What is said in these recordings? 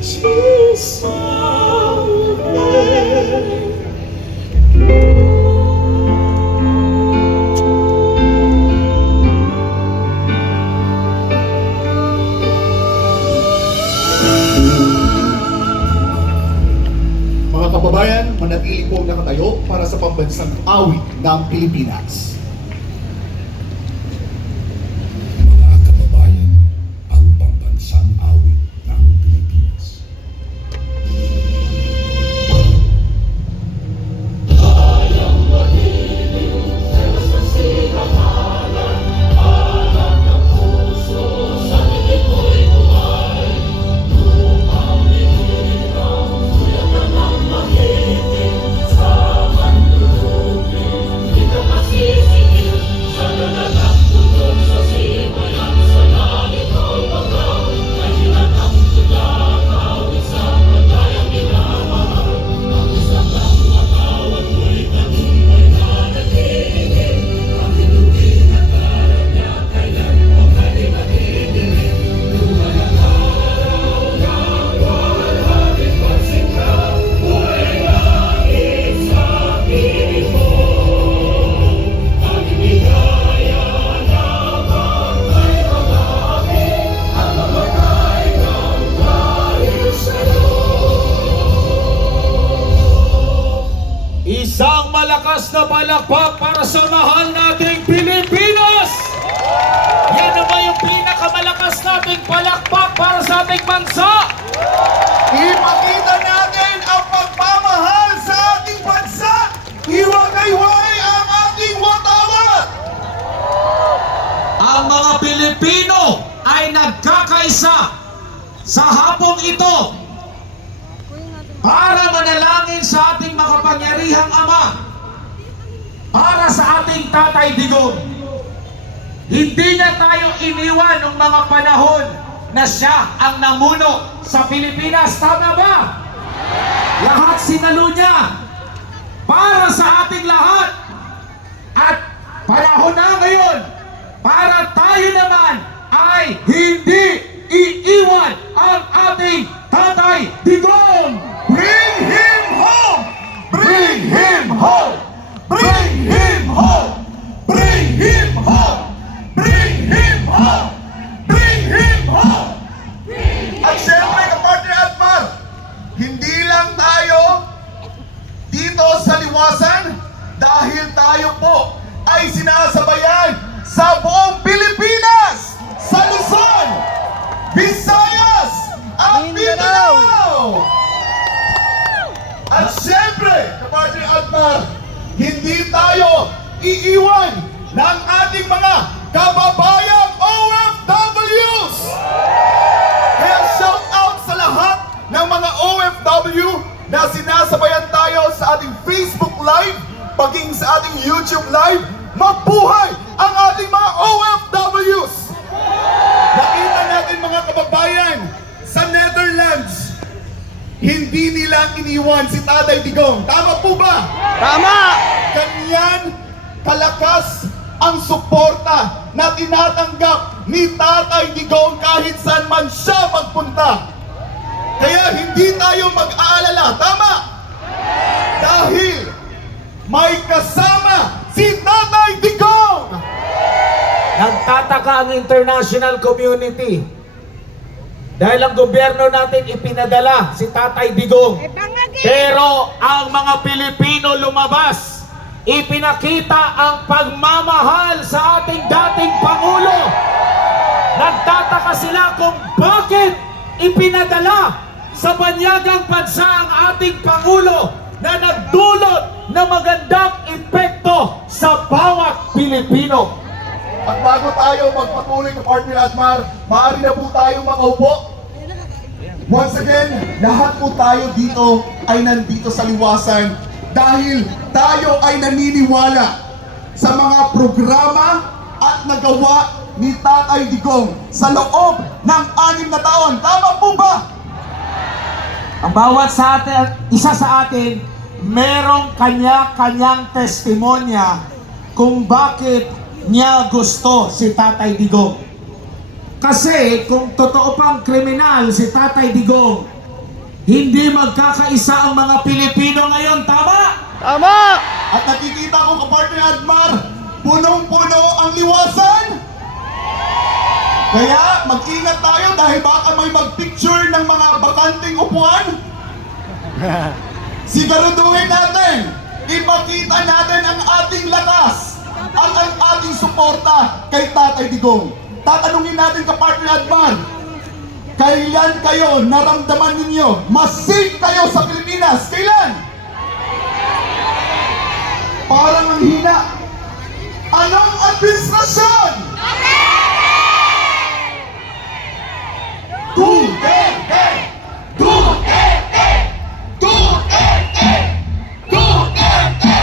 Jesus, mga kababayan, manatili po nakatayo para sa pambansang awit ng Pilipinas. Mga kababayan, ang pambansang awit ng Pilipinas. Isang malakas na palakpak para sa mahal nating Pilipinas! Yan naman yung pinakamalakas nating palakpak para sa ating bansa! Ipakita natin ang pagmamahal sa ating bansa! Iwagayway ang ating watawat! Ang mga Pilipino ay nagkakaisa sa hapong ito para manalangin sa ating makapangyarihang Ama, para sa ating Tatay Digong. Hindi niya tayo iniwan ng mga panahon na siya ang namuno sa Pilipinas. Tama ba? Lahat sinalo niya para sa ating lahat. At panahon na ngayon para tayo naman ay hindi iiwan ang ating Tatay Digong. Bring him home! Bring him home! Bring him home! Bring him home! Bring him home! Bring him home! At syempre, kapartner Admar, hindi lang tayo dito sa liwasan dahil tayo po ay sinasabayan sa buong Pilipinas, sa Luzon, Visayas, at Mindanao! At siyempre, kapartner Admar, hindi tayo iiwan ng ating mga kababayang OFWs! Kaya shout out sa lahat ng mga OFW na sinasabayan tayo sa ating Facebook Live, paging sa ating YouTube Live. Mabuhay ang ating mga OFWs! Nakita natin mga kababayan sa Netherlands, hindi nila iniwan si Tatay Digong. Tama po ba? tama! Ganyan kalakas ang suporta na tinatanggap ni Tatay Digong kahit saan man siya magpunta. Kaya hindi tayo mag-aalala. Tama? Dahil may kasama si Tatay Digong! Nagtataka ang international community dahil ang gobyerno natin ipinadala si Tatay Digong. Pero ang mga Pilipino lumabas, ipinakita ang pagmamahal sa ating dating Pangulo. Nagtataka sila kung bakit ipinadala sa banyagang bansa ang ating Pangulo na nagdulot ng magandang epekto sa bawat Pilipino. At bago tayo magpatuloy ng partner Admar, maaari na po tayong makaupo. Once again, lahat po tayo dito ay nandito sa liwasan dahil tayo ay naniniwala sa mga programa at nagawa ni Tatay Digong sa loob ng 6 na taon. Tama po ba? Ang bawat sa atin, isa sa atin, merong kanya-kanyang testimonya kung bakit niya gusto si Tatay Digong. Kasi kung totoo pang kriminal si Tatay Digong, Hindi magkakaisa ang mga Pilipino ngayon, tama? At nakikita ko kapartner Admar, punong-puno ang liwasan. Kaya mag-ingat tayo dahil baka may mag-picture ng mga bakanting upuan. Siguraduhin natin, ipakita natin ang ating lakas at ang ating suporta kay Tatay Digong. Tatanungin natin kapartner Admar, kailan kayo naramdaman ninyo mas safe kayo sa Pilipinas? Kailan? Parang ang hina. Anong administrasyon? Duterte! Duterte! Duterte! Duterte!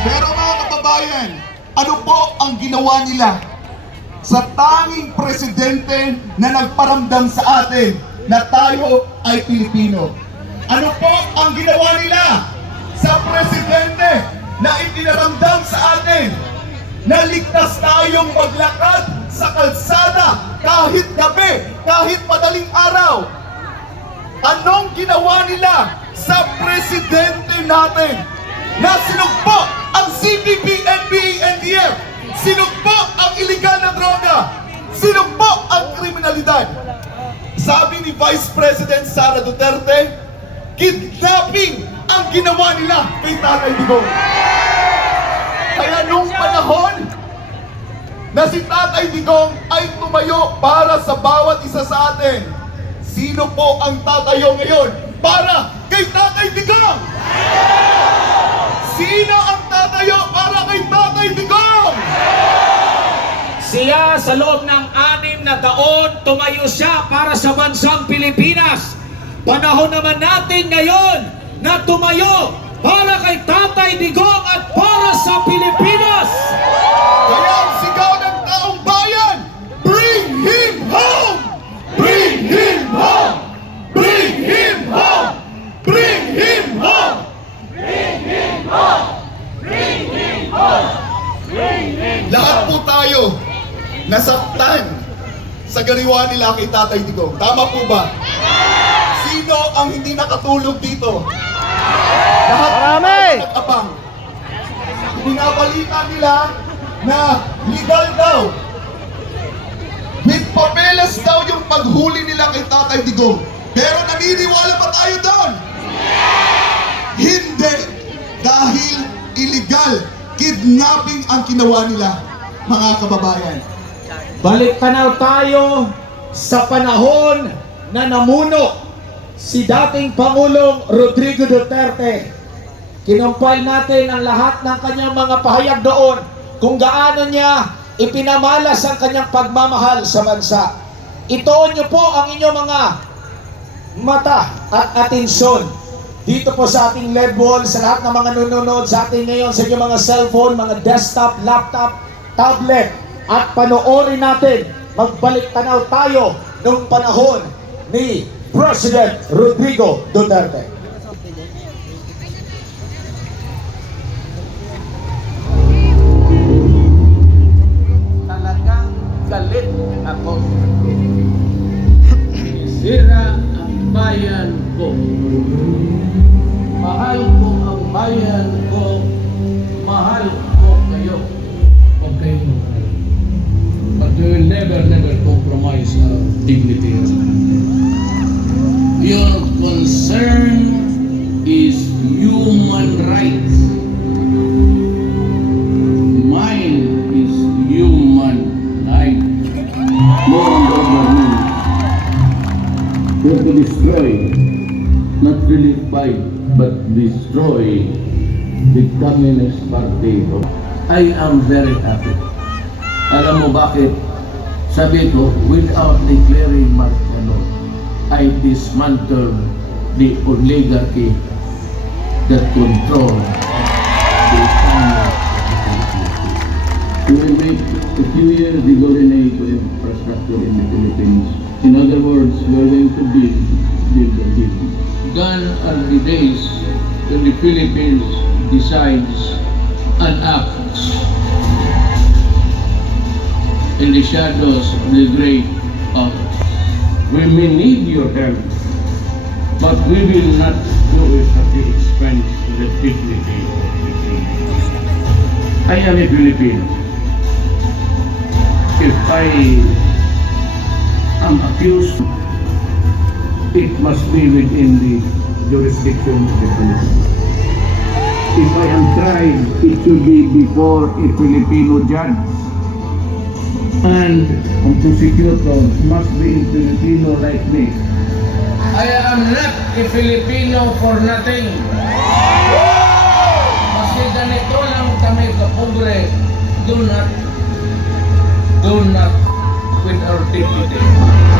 Pero mga kababayan, ano po ang ginawa nila sa tanging presidente na nagparamdam sa atin na tayo ay Pilipino? Ano po ang ginawa nila sa presidente na ipinaramdam sa atin na ligtas tayong maglakad sa kalsada kahit gabi, kahit madaling araw? Anong ginawa nila sa presidente natin na sinugpo ang CPP, NPA, NDF, sinugpo ang iligal na droga, sinugpo ang kriminalidad? Sabi ni Vice President Sara Duterte, kidnapping ang ginawa nila kay Tatay Digong. Kaya nung panahon na si Tatay Digong ay tumayo para sa bawat isa sa atin, sino po ang tatayo ngayon para kay Tatay Digong? Sino ang tatayo para kay Tatay Digong? Siya sa loob ng 6 na taon, tumayo siya para sa bansang Pilipinas. Panahon naman natin ngayon na tumayo para kay Tatay Digong at para sa Pilipinas. Kaya ang sigaw ng taong bayan, bring him home! Bring him home! Bring him home! Bring him home! Bring him home! Bring him home! Bring him home! Lahat po tayo nasaktan sa gariwa nila kay Tatay Digong. Tama po ba? Sino ang hindi nakatulog dito? Lahat nag-abang. Binabalita nila na legal daw. With papeles daw yung paghuli nila kay Tatay Digong. Pero naniniwala pa tayo doon? Hindi. Dahil illegal. Kidnapping ang ginawa nila, mga kababayan. Balik tanaw tayo sa panahon na namuno si dating Pangulong Rodrigo Duterte. Kinumpay natin ang lahat ng kanyang mga pahayag doon kung gaano niya ipinamalas ang kanyang pagmamahal sa bansa. Itoon niyo po ang inyong mga mata at atensyon dito po sa ating LED wall, sa lahat ng mga nanonood sa atin ngayon sa inyong mga cellphone, mga desktop, laptop, tablet, at panoorin natin, magbalik tanaw tayo noong panahon ni President Rodrigo Duterte. Talagang galit ako. Sira ang bayan ko. Mahal ko ang bayan ko. Mahal ko kayo. Okay. But we will never compromise our dignity. Your concern is human rights. Mine is human life. More on the government. We have to destroy, not really fight, but destroy the Communist Party. I am very happy. Alam mo bakit? Sabi ko, without declaring martial law, I dismantle the oligarchy that control the economy. We will make a few years the golden age of infrastructure in the Philippines. In other words, we are going to build and build. Gone are the days when the Philippines decides and acts in the shadows of the great We may need your help, but we will not do it at the expense of the dignity of the Philippines. I am a Filipino. If I am accused, it must be within the jurisdiction of the Philippines. If I am tried, it should be before a Filipino judge. And ang prosecutor must be a Filipino like me. I am not a Filipino for nothing. Kasi ganito lang kami kapobre. Do not with our dignity.